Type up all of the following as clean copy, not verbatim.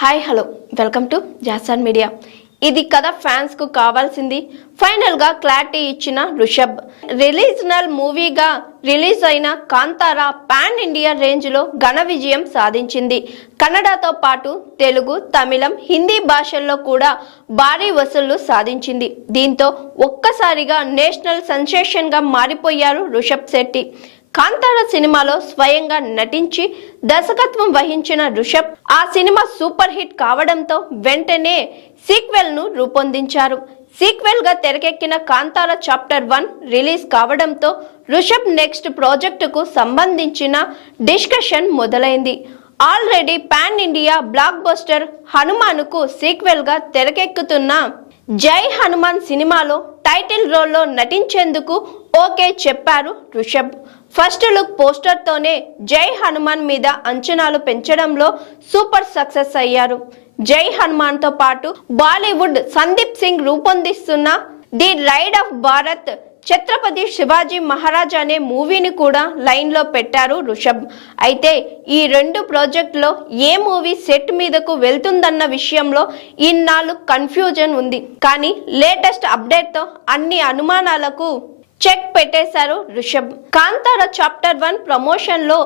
Hi hello welcome to Jason media. ఇది కదా fans కు కావాల్సింది. ఫైనల్ గా క్లారిటీ ఇచ్చిన రుషబ్. రిలీజనల్ మూవీగా రిలీజ్ అయిన కాంతారా పాన్ ఇండియా రేంజ్ లో ఘన విజయం సాధించింది. కన్నడతో పాటు తెలుగు, తమిళం, హిందీ భాషల్లో కూడా భారీ వసూళ్లు సాధించింది. దీంతో ఒక్కసారిగా నేషనల్ సెన్సేషన్ గా మారిపోయారు రుషబ్ శెట్టి. కాంతారా సినిమాలో స్వయంగా నటించి దర్శకత్వం వహించిన రుషబ్ ఆ సినిమా సూపర్ హిట్ కావడంతో వెంటనే సీక్వెల్ ను రూపొందించారు. సీక్వెల్ గా తెరకెక్కిన కాంతారా చాప్టర్ 1 రిలీజ్ కావడంతో రుషబ్ నెక్స్ట్ ప్రాజెక్టుకు సంబంధించిన డిస్కషన్ మొదలైంది. Already pan India block buster sequel గా తెరకెక్కుతున్న జై హనుమాన్ సినిమాలో టైటిల్ రోల్లో నటించేందుకు ఓకే చెప్పారు రుషబ్. ఫస్ట్ లుక్ పోస్టర్ తోనే జై హనుమాన్ మీద అంచనాలు పెంచడంలో సూపర్ సక్సెస్ అయ్యారు. జై హనుమాన్ తో పాటు బాలీవుడ్ సందీప్ సింగ్ రూపొందిస్తున్న the raid of Bharat Chhatrapati Shivaji Maharaj అనే మూవీని కూడా లైన్ లో పెట్టారు రుషబ్. అయితే ఈ రెండు ప్రాజెక్టులో ఏ మూవీ సెట్ మీదకు వెళ్తుందన్న విషయంలో ఇన్నాళ్ళు కన్ఫ్యూజన్ ఉంది. కానీ లేటెస్ట్ అప్డేట్ తో అన్ని అనుమానాలకు చెక్ పెట్టేశారు రుషబ్. కాంతారా చాప్టర్ 1 ప్రమోషన్ లో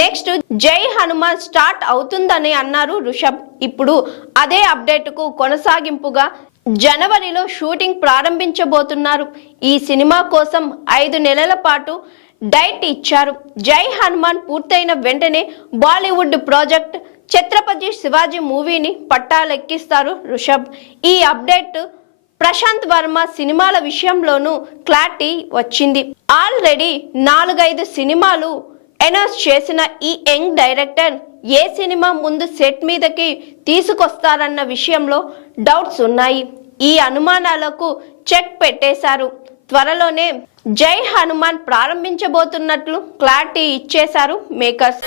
నెక్స్ట్ జై హనుమాన్ స్టార్ట్ అవుతుందని అన్నారు రుషబ్. ఇప్పుడు అదే అప్డేట్ కు కొనసాగింపుగా జనవరిలో షూటింగ్ ప్రారంభించబోతున్నారు. ఈ సినిమా కోసం 5 నెలల పాటు డైట్ ఇచ్చారు. జై హనుమాన్ పూర్తయిన వెంటనే బాలీవుడ్ ప్రాజెక్ట్ ఛత్రపతి శివాజీ మూవీని పట్టాలెక్కిస్తారు రుషబ్. ఈ అప్డేట్ ప్రశాంత్ వర్మ సినిమాల విషయంలోనూ క్లారిటీ వచ్చింది. ఆల్రెడీ 4-5 సినిమాలు అనౌన్స్ చేసిన ఈ యంగ్ డైరెక్టర్ ఏ సినిమా ముందు సెట్ మీదకి తీసుకొస్తారన్న విషయంలో డౌట్స్ ఉన్నాయి. ఈ అనుమానాలకు చెక్ పెట్టేశారు. త్వరలోనే జై హనుమాన్ ప్రారంభించబోతున్నట్లు క్లారిటీ ఇచ్చేశారు మేకర్స్.